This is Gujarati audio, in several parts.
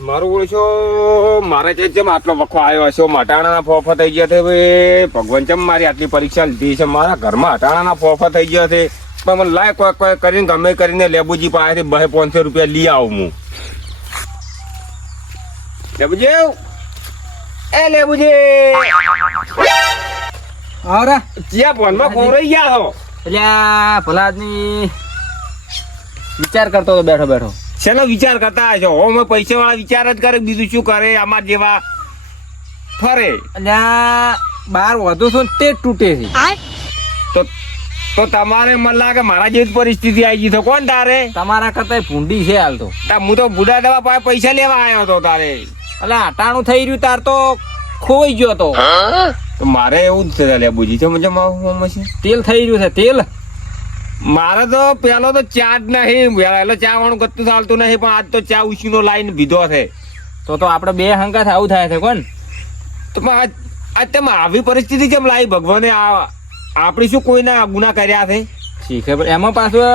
મારું ઓળશો મારે છે જેમ આટલો વખો આવ્યો હશે મટાણાના ફોફા થઈ ગયા છે હવે ભગવાન ચમ મારી આટલી પરીક્ષા લીધી છે? મારા ઘરમાં અટાણાના ફોફા થઈ ગયા છે. પણ મને લાય કોઈ કોઈ કરીને ગમે કરીને લેબુજી પાસેથી બે પાંચસો રૂપિયા લઈ આવું હું. લેબુજી? એ લેબુજી! આવરા જ્યાં ફોનમાં કોરાઈ ગયા છો? એટલે ભલા આદમી વિચાર કરતો હતો બેઠો બેઠો. શેનો વિચાર કરતા હશો? હો મેં પૈસા વાળા વિચાર જ કરે બીજું શું કરે? અમાર જેવા ફરે. અને બાર વધુ છો તે તૂટે છે. તો તો તમારે મને લાગે મારા જેવી પરિસ્થિતિ આવી ગઈ તો કોણ તારે? તમારા કરતા ભૂંડી છે હાલ તો. તા હું તો બુડા દવા પાસે પૈસા લેવા આવ્યો હતો તારે. એટલે અટાણું થઈ રહ્યું તાર તો ખોઈ ગયો તો. તો મારે એવું જ છે લે બુજી. છે મજા મારું છે તેલ થઈ રહ્યું છે તેલ. મારે તો પેલો તો ચા જ નહીં. પેલો ચા વાળું ગતું ચાલતું નહીં પણ આજ તો ચા ઉછીનો લાઈન ભીધો છે. તો તો આપણે બે હંકા આવું થાય છે કોણ? તો આજ તેમ આવી પરિસ્થિતિ કેમ લાવી ભગવાને આ આપણી શું કોઈના ગુના કર્યા છે? ઠીક છે એમાં પાછું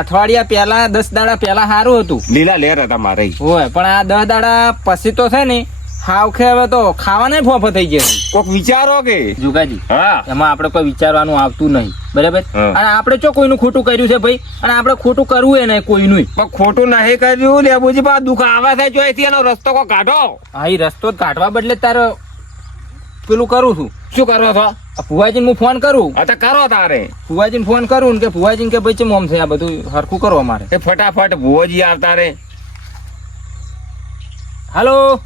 અઠવાડિયા પહેલા દસ દાડા પહેલા સારું હતું. લીલા લેર હતા મારે. હોય પણ આ દસ દાડા પછી તો છે ને હાવખે હવે તો ખાવાને ફોફો થઈ ગયા કોક વિચારો કે? જુગાજી હા. એમાં આપણે કોઈ વિચારવાનું આવતું નહીં. બરાબર? અને આપણે ચો કોઈનું ખોટું કર્યું છે ભાઈ? અને આપણે ખોટું કરવું એ નહીં કોઈનું પણ ખોટું નહીં કર્યું લેબુજી પા દુખ આવે છે જોઈથી એનો રસ્તો કો કાઢો? હા એ રસ્તો કાઢવા બદલે તારે પેલું કરું છું. શું કરો છો? આ ફુવાજીને હું ફોન કરું. અત્યારે તો કરો તારે. ફુવાજીને ફોન કરું કે ફુવાજીને કે ભાઈ ચમ આમ છે આ બધું હરખું કરો અમારે. એ ફટાફટ ભુવાજી આવતા રે. હાલો?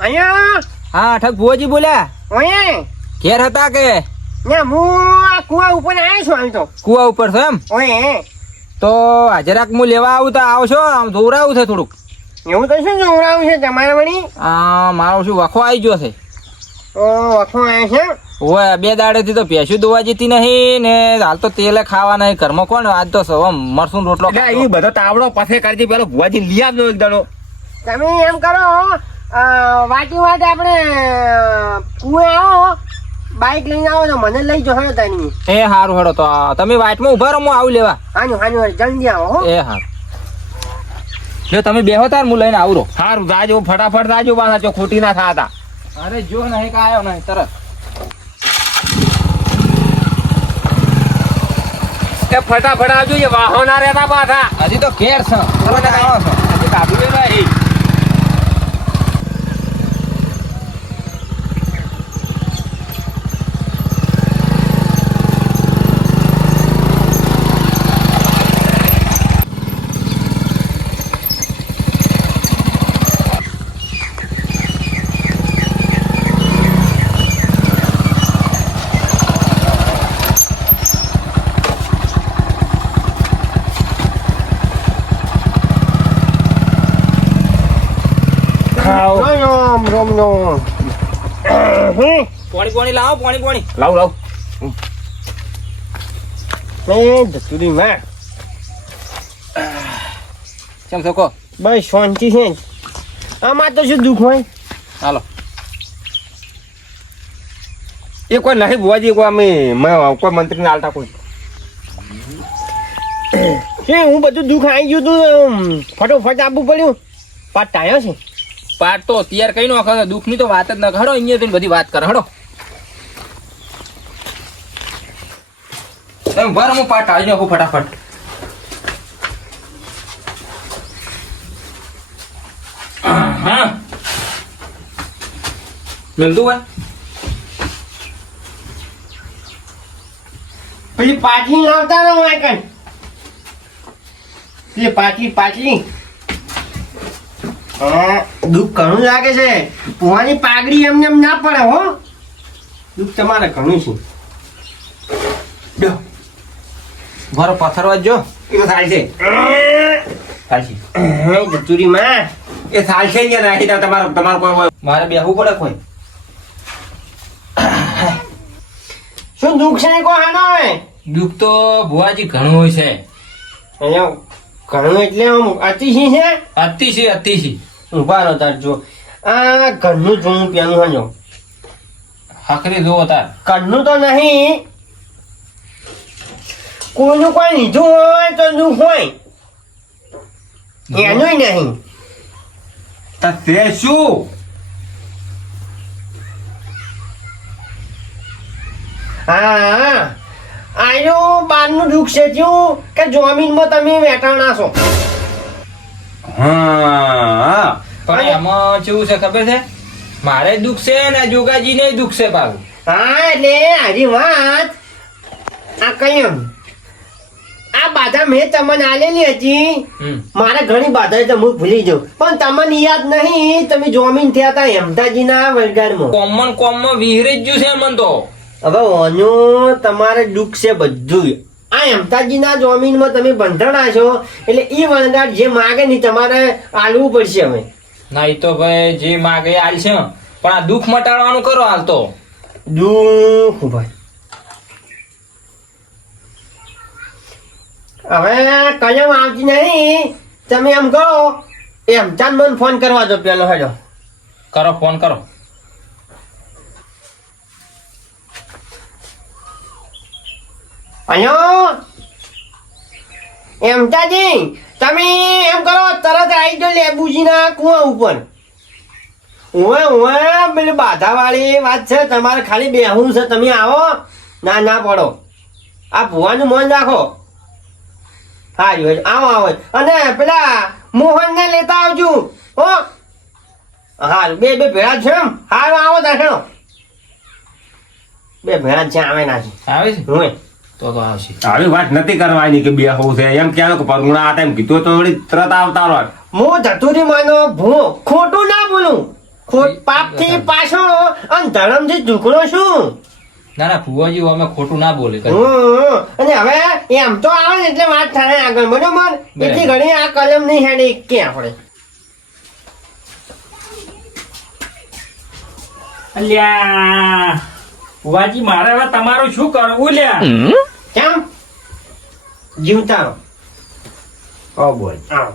અહીંયા? હા ઠક ભુવાજી બોલ્યા. અહીંયા? ઘેર હતા કે? ના હું આ કુવા ઉપર આવ્યો છું આમ તો. કુવા ઉપર છે એમ? ઓય તો હાજરાક હું લેવા આવું તો આવશો આમ ધોવરાવું છે થોડુંક. એવું તો શું જોવડાવું છે તમારે વળી? હા મારો શું વખો આવી ગયો છે? ઓ વખો આવ્યો છે ઓય બે દાડેથી તો ભેંસું દોવા જતી નહીં ને હાલ તો તેલ ખાવા નહીં. ઘરમાં કોણ આજ તો સવા મરસું રોટલો એ બધો તાવડો પસે કરજે પેલો ભુવાજી લઈ આવજો એક દાડો. તમે એમ કરો વાટી વાત આપણે કુએ આવો બાઈક લઈને આવો તો મને લઈ જાઓ હળો તાની. એ હારું હેડો તો તમે વાટમાં ઊભા રહો હું આવું લેવા. હાનું હાનું જલ્દી આવો હો. એ હા. જો તમે બેહો તાર હું લઈને આવરો. હારું જાજો ફટાફટ જાજો પાછા જો ખોટી ના થતા અરે જો નહીં કાયો નહીં તરત. એ ફટાફટ આવજો એ વાહો ના રહેતા પાછા. હજી તો ઘેર છે. જ. હજી કાબુ નહીં રોમ પાણી પાણી લાવો પાણી પાણી. લાવ લાવ. એ ધતુરી માં. કેમ છો કહો? બસ શાંતિ છે. આમાં તો શું દુઃખ હોય? હાલો. એ કોઈ નહીં ભુવાજી કોઈ અમે કોઈ મંત્રી ને આલતા કોઈ. શું હું બધું દુઃખ આવી ગયું તું ફટોફટ આપવું પડ્યું. પાટ આવ્યો છે. પાટ તો તૈયાર કઈ નો ખરો દુઃખની તો વાત જ ન હડો અહીંયા તો બધી વાત કર, હડો. તમે હું પાટ આવી નાખું ફટાફટ. હા. મિલતું ભાઈ પેલી પાટલી લાવતા રહો કઈ પેલી પાટલી પાટલી હા દુઃખ ઘણું લાગે છે. પોવાની પાઘડી એમને એમ ના પડે હો. દુઃખ તમારે ઘણું છે. બેહો. ઊભા રહો, જો. એ થાય છે. માં એ થાય છે ને તમારો તમારો કોઈ મારે બેહવું પડે કોઈ. શું દુઃખ છે કો હવે દુઃખ તો ભુવાજી ઘણું છે. અહીંયા ઘણું એટલે અતિશી છે? અતિશી અતિશી ઊભા રહો તાર જો આ ઘરનું જૂનું પેનું હજો હકરી જુઓ તાર. ઘરનું તો નહીં. કોઈનું કોઈ લીધું હોય તો દુઃખ હોય. એનું નહીં. તા તે શું? હા. આનું બારનું દુઃખ છે થયું કે જમીનમાં તમે વેટાણા છો. હા. પણ એમાં કેવું છે ખબર છે? મારે દુઃખ છે ને જોગાજીને દુઃખ છે પાછું. હા એટલે હાજી વાત. આ કઈ આ બાધા મેં તમને આલેલી હતી. મારે ઘણી બાધા તો હું ભૂલી જાઉં. પણ તમને યાદ નહીં તમે જોમીન થયા હતા હેમતાજીના વલગાડમાં કોમન કોમમાં વિહરી જ છે મન તો. હવે ઓનું તમારે દુઃખ છે બધું આ હેમતાજીના જમીનમાં તમે બંધાણા છો એટલે એ વળગાડ જે માગે ને તમારે આલવું પડશે હવે. ના એ તો ભાઈ જે માગે આલ છે પણ આ દુઃખ મટાડવાનું કરો હાલ તો. દુઃખ ભાઈ હવે કલમ આવતી નહીં. તમે એમ કહો એમ ચાંદ મને ફોન કરવા દો પેલો હેડો. કરો ફોન કરો. હલો? એમ ચાજી તમે એમ કરો તરત આવી જાઓ લેબુજીના કુવા ઉપર. ઓવે ઓવે પેલી બાધાવાળી વાત છે તમારે ખાલી બેહવું છે તમે આવો. ના ના પડો. આ ભુવાનું મન રાખો હારું. આવો આવો. અને પેલા મોહનને લેતા આવજો. હો? હારું બે બે ભેળા છે એમ. હારું આવો દાખલો. બે ભેળા છે આવે ના છે. આવે છે? હું તો તો આવશે. આવી વાત નથી કરવાની કે બે હોવું છે એમ ક્યાં કે પરગુણા આ ટાઈમ કીધું તો વળી તરત આવતા રહો. હું ધતુરી માનો ભૂ ખોટું ના બોલું. ખોટ પાપથી પાછો અને ધર્મથી ઝૂકણો છું. ના ના ફુવાજી અમે ખોટું ના બોલે. અને હવે એમ તો આવે ને એટલે વાત થાય આગળ. બરોબર? એટલી ઘણી આ કલમ નહીં હેડી કે આપણે? અલ્યા ભુવાજી મારે હવે તમારું શું કરવું લ્યા? કેમ જીવતા ઓ બોલ આવો.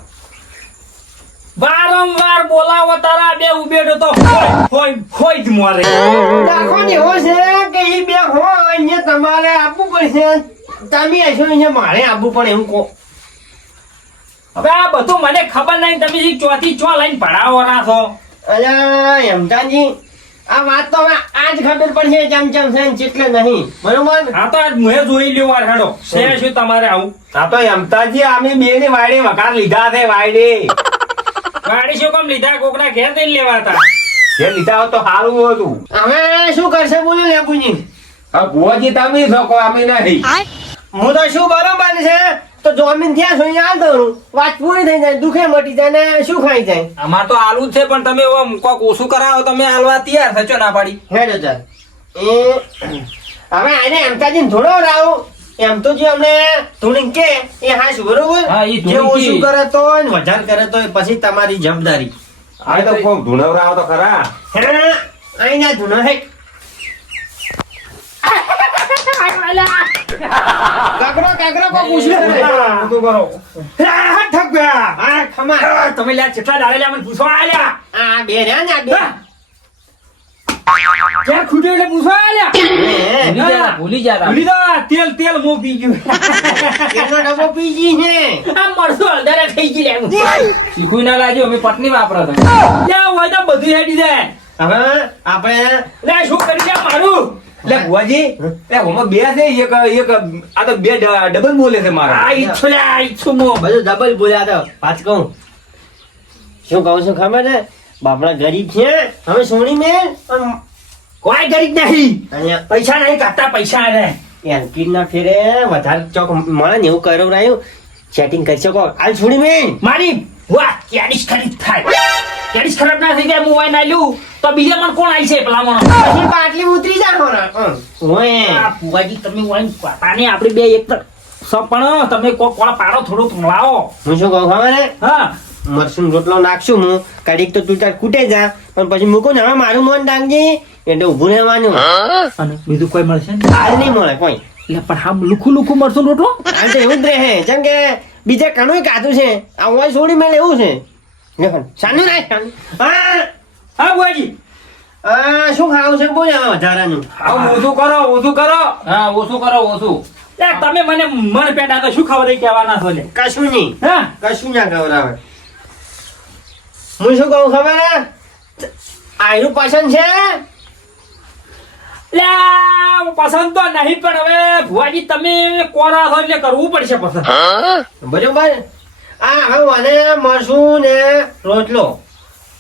વારંવાર બોલાવો તારા બે ઉભેડો તો હોય હોય હોય જ મોરે. દાખલો ને એવો છે કે એ બે હોય અહીંયા તમારે આપવું પડશે. તમે હશો અહીંયા મારે આપવું પડે એવું કહો. હવે આ બધું મને ખબર નહીં તમે ચોથી ચો લઈને ભણાવો ના છો. અલ્યા હેમતાજી આ વાત તો હવે આજ ખબર પડશે ચમ ચમ છે ને ચેટલે નહીં. બરોબર? આ તો આજ મુએ જોઈ લ્યો વાર હેડો. છે શું તમારે આવું? આ તો એમતાજી અમે બે ની વાડી વકાર લીધા છે વાડી. ગાડી શું કામ લીધા? કોકના ઘેર જઈને લેવા હતા. જે લીધા હોત તો સારું હતું. હવે શું કરશે બોલો લેબુજી હવે ભુવાજી તમે શકો અમે નહીં. હું તો શું બરોબર છે? તો જોમીન થયા છો યાદ દઉં વાત પૂરી થઈ જાય દુખે મટી જાય ને શું ખાઈ જાય? અમાર તો આલુ છે પણ તમે કોક ઓછું કરાવો તમે હાલવા તૈયાર થજો ના પાડી. હેડો ચાલ હવે આને એમતાજીને થોડો રાવ એમ તો જે અમને ધૂણી કે એ હાશ બરોબર? જે ઓછું કરે તો વધાર કરે તો પછી તમારી જવાબદારી. આ તો કોક ધૂણવરાવ તો ખરા. હે અહીંયા ધૂણો હે. કાકરો કાકરો કો પૂછ્યું તો કરો હા, ઠગ ગયા. આ ખમા. તમે લ્યા ચેટલા લ્યા મને પૂછવા આલ્યા. આ બે રે ને બે. હા. ક્યાં ખૂટ્યો એટલે પૂછવા આલ્યા? ભૂલી જા ભૂલી જા તેલ તેલ મો પી ગયું. એનો ડબ્બો પી ગઈ છે? આ મરસું હળદરે થઈ ગયું લ્યા. શીખું ના લાજો અમે પટની વાપરો છો ત્યાં હોય તો બધું હેડી જાય. હવે આપણે લે શું કરી મારું? એટલે ભુવાજી લે ઓમાં બે છે એક એક આ તો બે ડબલ બોલે છે આ ઈચ્છો લે આ ઈચ્છું મો. બધું ડબલ બોલ્યા તો પાછ કહું. શું કહું છું ખબર છે? બાપડા ગરીબ છે. હવે સોની મેં કોઈ ગરીબ નહીં. અહીંયા. પૈસા નહીં કાતા પૈસા ને એન્કીડ ના ફેરે વધારે ચોક મળે ને એવું કર્યું રહ્યું. ચેટિંગ કરી શકો. હાલ છોડી મેં મારી વાહ કેડીશ ખરીદ થાય? કેડીશ ખરાબ ના થઈ જાય મોબાઈલ ના લ્યું. તો બીજા મને કોણ આવી છે પેલા મને પછી બાટલી ઉતરી જા આ ફુવાજી તમે વાઈન પાને આપણે બે એક તો પણ તમે કો કોણ પાડો થોડુંક લાવો. હું શું કહું ખબર હે? હા. મરસું રોટલો નાખશું હું. કડીક તો તું તાર કૂટે જા. પણ પછી મૂકો ને હવે મારું મન ડાંગજી. એટલે ઊભું રહેવાનું. અને બીજું કોઈ મળશે હાલ નહીં મળે કોઈ. એટલે પણ હા લુખું લુખું મરસું રોટલો? હાલ તો એવું જ રહે. જેમ કે બીજા કણું કાધું છે. આ હોય છોડી મેળે એવું છે. શાનું. હા હા શું ખાવું છે બોલ વધારાનું ઓછું કરો ઓછું કરો હા ઓછું કરો ઓછું તમે મને મન પેટા તો શું ખબર કહેવાના છો કશું નહીં હા કશું ના ખવડાવે હું શું કહું ખબર? આયુ પસંદ છે પસંદ તો નહીં પણ હવે ભુવાજી તમે કોરા છો એટલે કરવું પડશે પસંદ બરોબર આ હવે મને મરસું ને રોટલો.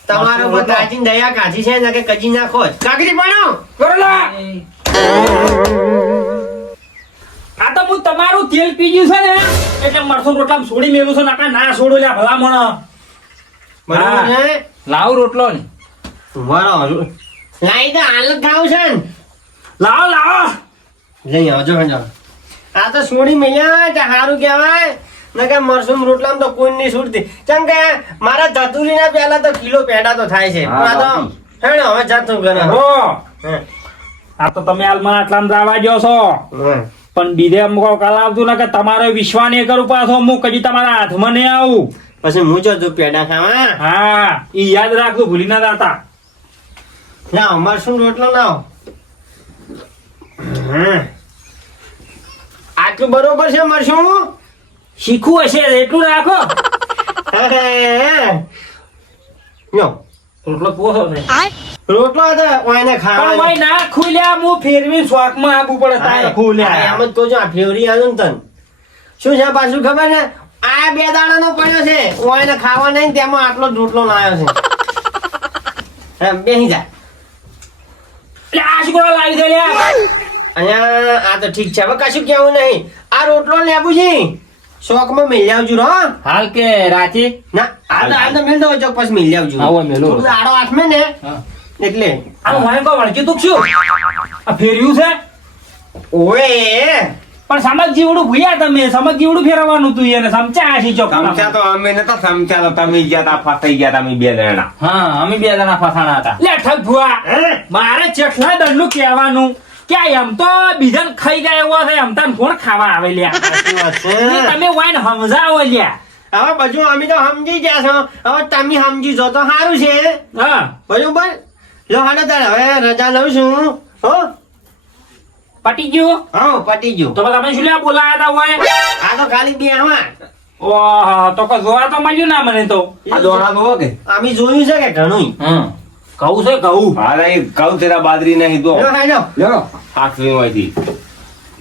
તમારો પર કાચી દયા કાચી છે ને કે કચી નાખો જ. કાકડી પાડો કરોલા આ તો હું તમારું તેલ પી ગયું છે ને એટલે મરસું રોટલા છોડી મેલું છું નાકા ના છોડો લ્યા ભલામણ. બરોબર છે લાવ રોટલો ને. બરોબર લાઈ તો હાલ ખાવ છે ને. લાવો લાવો. લઈ આવજો આ તો સોડી મળ્યા તે સારું કહેવાય. ને કે મરસુમ રોટલામાં તો કોઈ નહીં છૂટતી. ચમ કે મારા ધતુરીના પહેલા તો કિલો પેડા તો થાય છે. હા, આ તો હવે જાતું કરે હો. આ તો તમે હાલમાં આટલામાં જવા ગયો છો. પણ બીજે અમુક કાલ આવતું ને કે તમારે વિશ્વાસ નહીં કરું પાછો. અમુક કદી તમારા હાથમાં નહીં આવું. પછી હું જતું પેડા ખાવા? હા એ યાદ રાખજો ભૂલી ના જાતા લાવ શું રોટલો લાવ હમ. આટલું બરોબર છે મરસુમ શીખવું હશે એટલું રાખો. રોટલો રોટલો હતો ઓયને ભાઈ ના ખુલ્યા હું ફેરવી શોખમાં આપવું પડે તારે. ખુલ્યા. એમ જ કહું આ ફેવરી આલું ને શું છે પાછું ખબર ને આ બે દાડાનો પડ્યો છે. ઓયને ખાવા નહીં તેમાં આટલો રોટલો લાવ્યો છે. એમ બેસી જા. અહીંયા આ તો ઠીક છે. હવે કશું કેવું નહીં. આ રોટલો લેવું છે શોખમાં મિલ આવજો રો હાલ કે રાતે? ના આ તો આ તો મિલ દો ચોક્કસ મિલ આવજો. આવો મેલો. થોડું આડો હાથમે ને. એટલે આ કોઈ વળગી તું શું? આ ફેર્યું છે? ઓએ. પણ સમજ જીવડું ભૂયા તમે. સમજ જીવડું ફેરવવાનું તું એને. સમજ્યા હશે ચોક સમચા તો અમે ને તો સમચા તો તમે ગયા તા ફસાઈ ગયા તમે બે જણા. હા અમે બે જણા ફસાણા હતા. લે ઠગ ભુવા. મારે ચેટલા દંડનું કહેવાનું. કે એમ તો બીજાને ખાઈ જાય એવો છે એમ તને કોણ ખાવા આવે લ્યા? તમે વાઈન સમજાવો લ્યા. હવે બધું અમે તો સમજી ગયા છો. હવે તમે સમજી જો તો સારું છે. હા. બરોબર? લો હાલો તારે હવે રજા લઉં છું. હો? પટી ગયું? હા પટી ગયું. તો તમે શું લ્યા બોલાયા હતા હોય? આ તો ખાલી બે આમાં ઓહો તો કોઈ જોવા તો મળ્યું ના મને તો. આ દોડા દો કે. અમે જોયું છે કે ઘણું હમ. કહું છે કહું. હા એ કહું તેરા બાદરી નહીં તો હાથ વીવાયથી